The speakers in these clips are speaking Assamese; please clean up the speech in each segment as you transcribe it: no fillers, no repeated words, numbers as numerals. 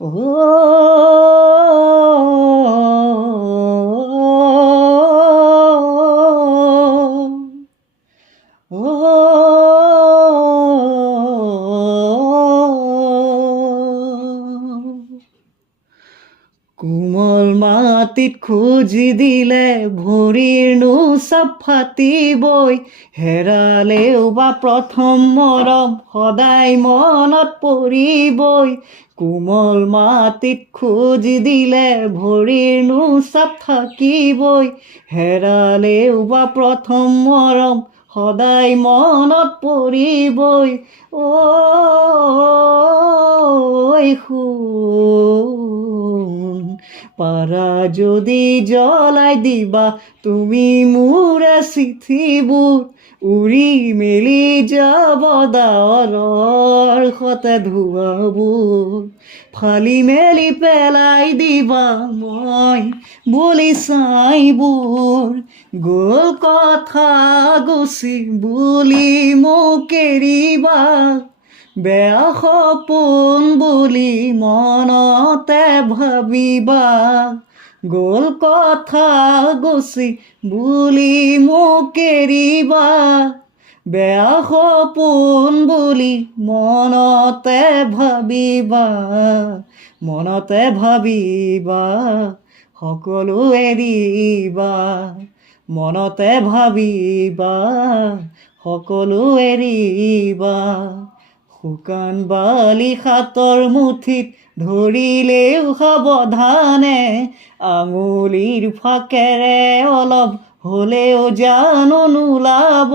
ও কোমল মাটিত খুজি দিলে ভৰিৰ নোচাপ ফাটিবই, হেৰালেও বা প্ৰথম মৰম সদায় মনত পৰিবই। কোমল মাটিত খুজি দিলে ভৰিৰ নোচাপ থাকিবই, হেৰালেও বা প্ৰথম মৰম সদায় মনত পৰিবই। ঐ শুন, পাৰা যদি জ্বলাই দিবা তুমি মোৰে চিঠিবোৰ, উৰি মেলি যাব ডাৱৰৰ সতে ধোঁৱাবোৰ। ফালি মেলি পেলাই দিবা মই বুলি ছাইবোৰ, গ'ল কথা গুচি বুলি মোক এৰিবা, বেয়া সপোন বুলি মনতে ভাবিবা। গ'ল কথা গুচি বুলি মোক এৰিবা, বেয়া সপোন বুলি মনতে ভাবিবা। মনতে ভাবিবা সকলো এৰিবা, মনতে ভাবিবা সকলো এৰিবা। শুকান বালি হাতৰ মুঠিত ধৰিলেও সাৱধানে, আঙুলিৰ ফাকেৰে অলপ হ'লেও জানো নোলাব।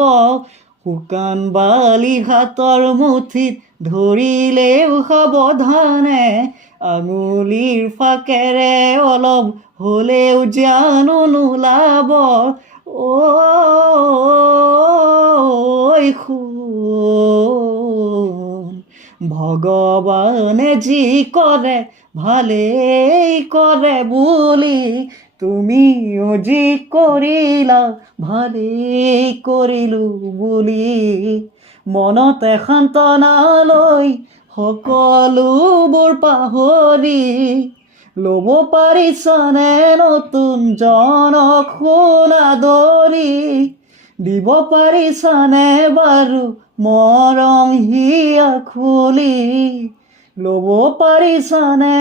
শুকান বালি হাতৰ মুঠিত ধৰিলেও সাৱধানে, আঙুলিৰ ফাকেৰে অলপ হ'লেও জানো নোলাব। ঐ শুন, ভগৱানে যি কৰে ভালেই কৰে বুলি, তুমিও যি কৰিলা ভালেই কৰিলোঁ বুলি, মনতে সান্তনা লৈ সকলোবোৰ পাহৰি ল'ব পাৰিছানে নতুন জনক সোণাদৰি, দিব পাৰিছানে বাৰু মৰম হিয়া খুলি, ল'ব পাৰিছানে